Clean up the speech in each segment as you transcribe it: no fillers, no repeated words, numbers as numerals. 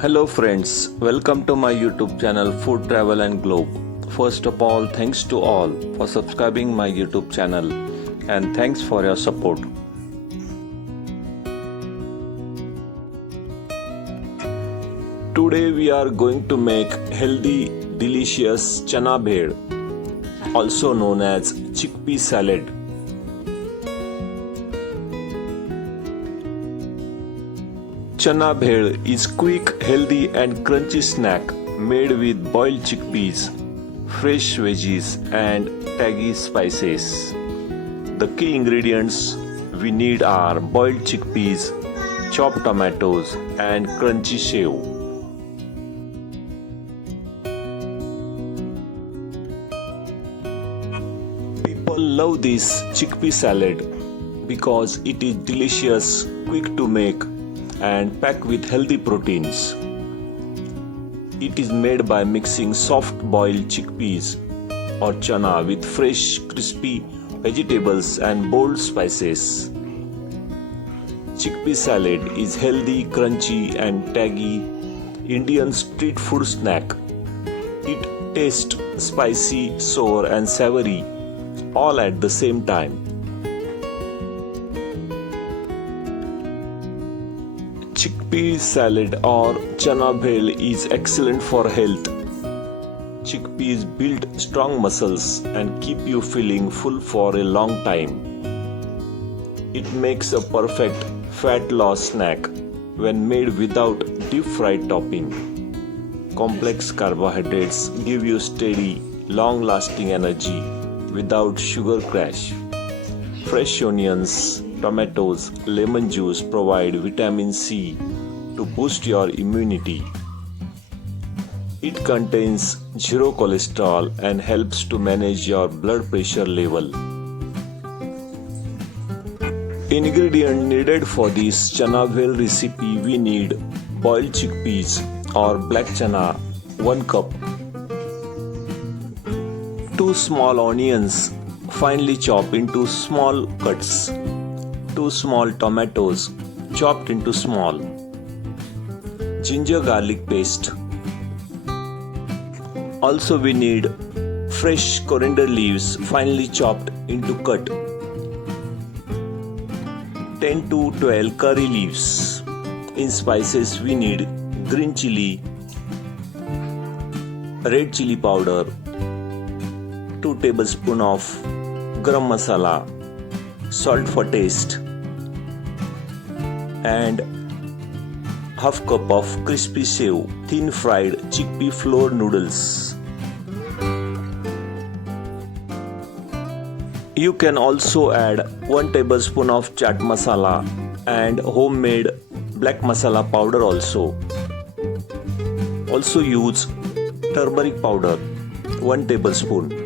Hello friends, welcome to my YouTube channel Food Travel and Globe. First of all, thanks to all for subscribing my YouTube channel and thanks for your support. Today we are going to make healthy, delicious chana bhel, also known as chickpea salad. Chana bhel is quick, healthy and crunchy snack made with boiled chickpeas, fresh veggies and tangy spices. The key ingredients we need are boiled chickpeas, chopped tomatoes and crunchy sev. People love this chickpea salad because it is delicious, quick to make and packed with healthy proteins. It is made by mixing soft boiled chickpeas or chana with fresh crispy vegetables and bold spices. Chickpea salad is healthy, crunchy and tangy Indian street food snack. It tastes spicy, sour and savory all at the same time. Chickpea salad or chana bhel is excellent for health. Chickpeas build strong muscles and keep you feeling full for a long time. It makes a perfect fat loss snack when made without deep fried topping. Complex carbohydrates give you steady, long lasting energy without sugar crash. Fresh onions, tomatoes, lemon juice provide vitamin C to boost your immunity. It contains zero cholesterol and helps to manage your blood pressure level. Ingredient needed for this chana bhel recipe: we need boiled chickpeas or black chana 1 cup, 2 small onions finely chopped into small cuts, 2 small tomatoes chopped into small, ginger garlic paste. Also we need fresh coriander leaves finely chopped into cut, 10 to 12 curry leaves. In spices we need green chili, red chili powder, 2 tablespoons of garam masala, salt for taste and half cup of crispy sev, thin fried chickpea flour noodles. You can also add 1 tablespoon of chaat masala and homemade black masala powder also. Also use turmeric powder 1 tablespoon.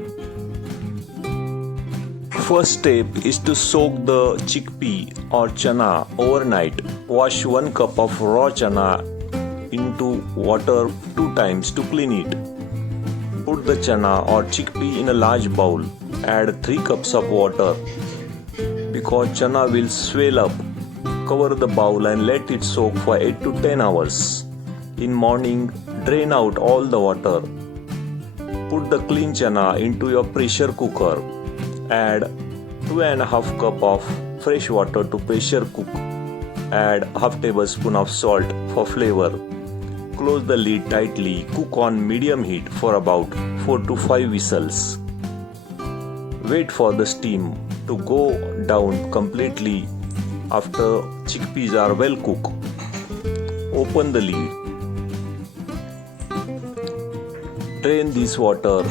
First step is to soak the chickpea or chana overnight. Wash 1 cup of raw chana into water 2 times to clean it. Put the chana or chickpea in a large bowl. Add 3 cups of water. Because chana will swell up, cover the bowl and let it soak for 8 to 10 hours. In morning, drain out all the water. Put the clean chana into your pressure cooker. Add 2.5 cup of fresh water to pressure cook. Add half tablespoon of salt for flavor. Close the lid tightly. Cook on medium heat for about 4 to 5 whistles. Wait for the steam to go down completely after chickpeas are well cooked. Open the lid. Drain this water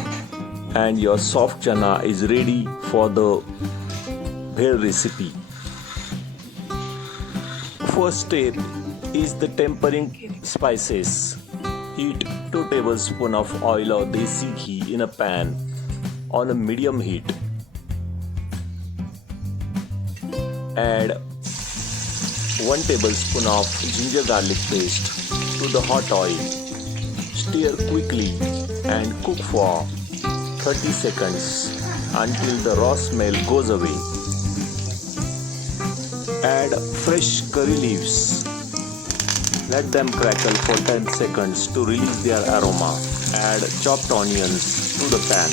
and your soft chana is ready for the bhel recipe. First step is the tempering spices. Heat 2 tablespoons of oil or desi ghee in a pan on a medium heat. Add 1 tablespoon of ginger garlic paste to the hot oil. Stir quickly and cook for 30 seconds until the raw smell goes away. Add fresh curry leaves. Let them crackle for 10 seconds to release their aroma. Add chopped onions to the pan.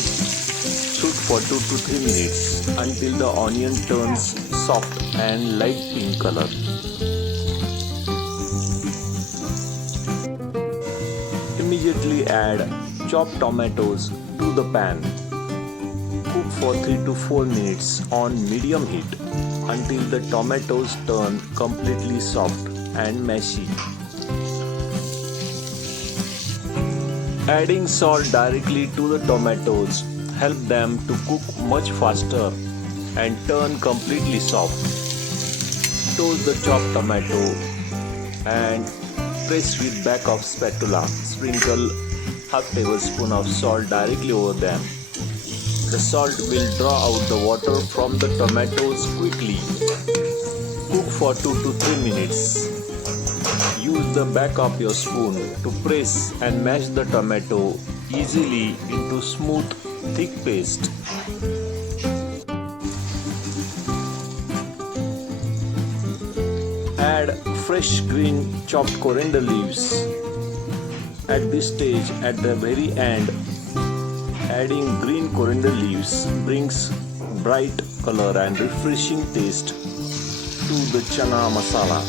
Cook for 2 to 3 minutes until the onion turns soft and light pink color. Immediately add chopped tomatoes to the pan. Cook for 3 to 4 minutes on medium heat until the tomatoes turn completely soft and mashy. Adding salt directly to the tomatoes help them to cook much faster and turn completely soft. Toast the chopped tomato and press with back of spatula. Sprinkle half tablespoon of salt directly over them. The salt will draw out the water from the tomatoes quickly. Cook for 2 to 3 minutes. Use the back of your spoon to press and mash the tomato easily into smooth, thick paste. Add fresh green chopped coriander leaves. At this stage, at the very end, adding green coriander leaves brings bright color and refreshing taste to the chana masala.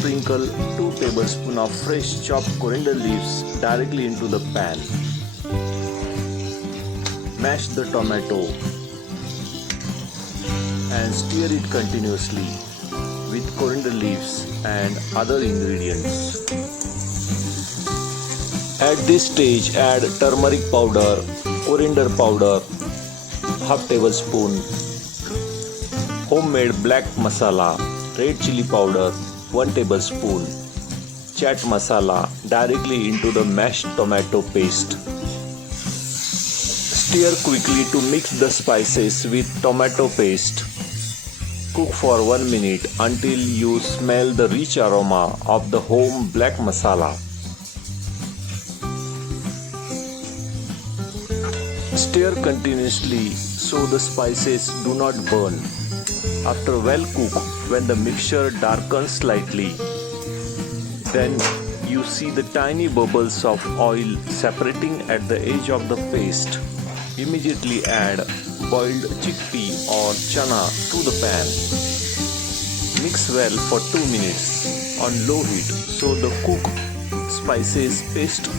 Sprinkle 2 tablespoons of fresh chopped coriander leaves directly into the pan. Mash the tomato and stir it continuously with coriander leaves and other ingredients. At this stage, add turmeric powder, coriander powder, half tablespoon, homemade black masala, red chili powder, 1 tablespoon, chaat masala directly into the mashed tomato paste. Stir quickly to mix the spices with tomato paste. Cook for 1 minute until you smell the rich aroma of the home black masala. Stir continuously so the spices do not burn. After well cooked, when the mixture darkens slightly, then you see the tiny bubbles of oil separating at the edge of the paste. Immediately add boiled chickpea or chana to the pan. Mix well for 2 minutes on low heat so the cooked spices paste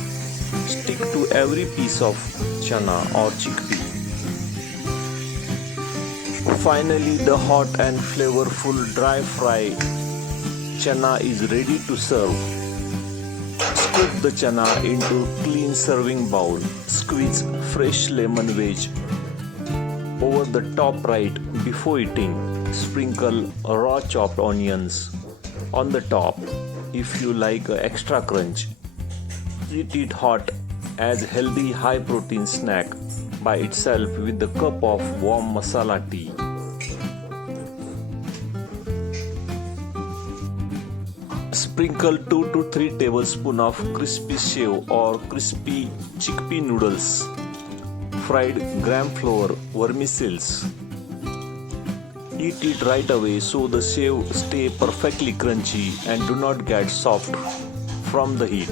stick to every piece of chana or chickpea. Finally, the hot and flavorful dry fry chana is ready to serve. Scoop the chana into clean serving bowl. Squeeze fresh lemon wedge over the top right before eating. Sprinkle raw chopped onions on the top if you like extra crunch. Eat it hot as healthy high protein snack by itself with the cup of warm masala tea. Sprinkle 2 to 3 tablespoons of crispy sev or crispy chickpea noodles, fried gram flour vermicelli. Eat it right away so the sev stay perfectly crunchy and do not get soft from the heat.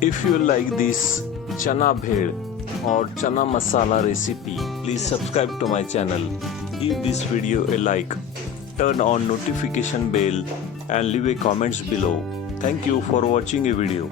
If you like this chana bhel or chana masala recipe, please subscribe to my channel. Give this video a like, turn on notification bell and leave a comments below. Thank you for watching a video.